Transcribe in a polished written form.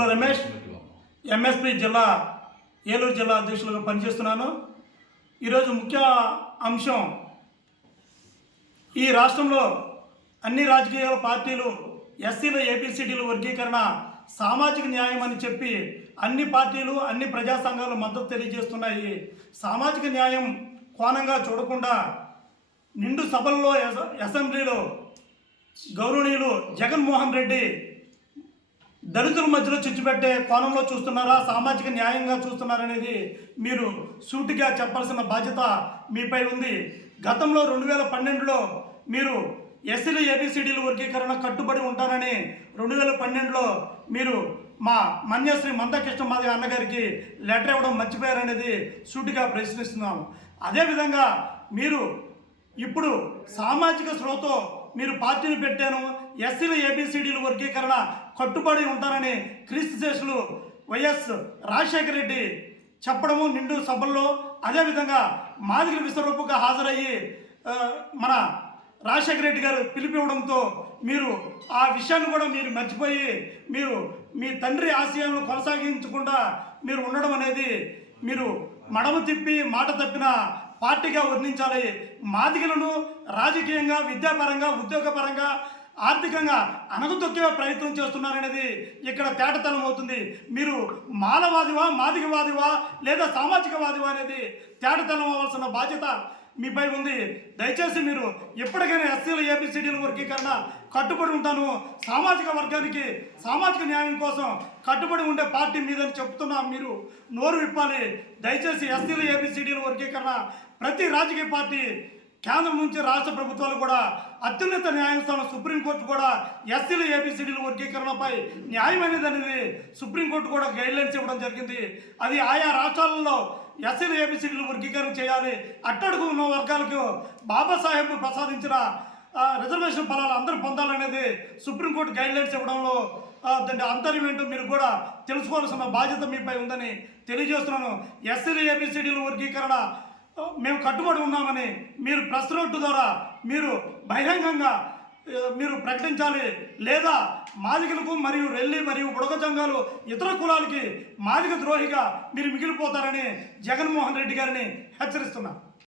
Ramesh MSP జిల్లా ఏలూరు జిల్లా అధ్యక్షులుగా పనిచేస్తున్నాను. ఈరోజు ముఖ్య అంశం, ఈ రాష్ట్రంలో అన్ని రాజకీయ పార్టీలు ఎస్సీల ఏబిసిడీల వర్గీకరణ సామాజిక న్యాయం అని చెప్పి అన్ని పార్టీలు అన్ని ప్రజా సంఘాలు మద్దతు తెలియజేస్తున్నాయి. సామాజిక న్యాయం కోణంగా చూడకుండా నిండు సభల్లో అసెంబ్లీలో గౌరవనీయులు జగన్మోహన్ రెడ్డి దళితుల మధ్యలో చిచ్చుపెట్టే కోణంలో చూస్తున్నారా, సామాజిక న్యాయంగా చూస్తున్నారనేది మీరు సూటిగా చెప్పాల్సిన బాధ్యత మీపై ఉంది. గతంలో 2012లో మీరు ఎస్సీల ఏబిసిడీల వర్గీకరణ కట్టుబడి ఉంటారని 2012లో మీరు మా మన్యశ్రీ మందకృష్ణ మాది అన్నగారికి లెటర్ ఇవ్వడం మర్చిపోయారనేది సూటిగా ప్రశ్నిస్తున్నాము. అదేవిధంగా మీరు ఇప్పుడు సామాజిక స్పృహతో మీరు పార్టీని పెట్టాను, ఎస్సీల ఏబిసిడీల వర్గీకరణ కట్టుబడి ఉంటారని క్రీస్తు శేషులు వైఎస్ రాజశేఖర రెడ్డి చెప్పడము నిండు సభల్లో, అదేవిధంగా మాదిగల విశ్వరూపంగా హాజరయ్యి మన రాజశేఖర రెడ్డి గారు పిలిపివ్వడంతో మీరు ఆ విషయాన్ని కూడా మీరు మర్చిపోయి మీరు మీ తండ్రి ఆశయాలను కొనసాగించకుండా మీరు ఉండడం అనేది మీరు మడమ తిప్పి మాట తప్పిన పార్టీగా వర్ణించాలి. మాదిగలను రాజకీయంగా, విద్యాపరంగా, ఉద్యోగపరంగా, ఆర్థికంగా అణగదొక్కే ప్రయత్నం చేస్తున్నారనేది ఇక్కడ తేటతలం అవుతుంది. మీరు మానవాదివా, మాదిగవాదివా లేదా సామాజికవాదివా అనేది తేటతలం అవ్వాల్సిన బాధ్యత మీపై ఉంది. దయచేసి మీరు ఎప్పటికైనా ఎస్సీల ఏబిసిడీల వర్గీకరణ కట్టుబడి ఉంటాను, సామాజిక వర్గానికి సామాజిక న్యాయం కోసం కట్టుబడి ఉండే పార్టీ మీదని చెప్తున్నా మీరు నోరు విప్పాలి. దయచేసి ఎస్సీల ఏబిసిడీల వర్గీకరణ ప్రతి రాజకీయ పార్టీ కేంద్రం నుంచి రాష్ట్ర ప్రభుత్వాలు కూడా, అత్యున్నత న్యాయస్థానం సుప్రీంకోర్టు కూడా ఎస్సీల ఏబిసిడీల వర్గీకరణపై న్యాయమైనది అనేది సుప్రీంకోర్టు కూడా గైడ్లైన్స్ ఇవ్వడం జరిగింది. అది ఆయా రాష్ట్రాలలో ఎస్సీల ఏబిసిడీల వర్గీకరణ చేయాలి. అట్టడుగు ఉన్న వర్గాలకు బాబాసాహెబ్ ప్రసాదించిన రిజర్వేషన్ ఫలాలు అందరూ పొందాలనేది సుప్రీంకోర్టు గైడ్లైన్స్ ఇవ్వడంలో దాని అంతర్యం ఏంటో మీరు కూడా తెలుసుకోవాల్సిన బాధ్యత మీపై ఉందని తెలియజేస్తున్నాను. ఎస్సీల ఏబిసిడీల వర్గీకరణ మేము కట్టుబడి ఉన్నామని మీరు ప్రెస్ నోట్ ద్వారా మీరు బహిరంగంగా మీరు ప్రకటించాలి. లేదా మాదిగలకు మరియు రెల్లి మరియు బుడగ సంఘాలు ఇతర కులాలకి మాదిగ ద్రోహిగా మీరు మిగిలిపోతారని జగన్మోహన్ రెడ్డి గారిని హెచ్చరిస్తున్నా.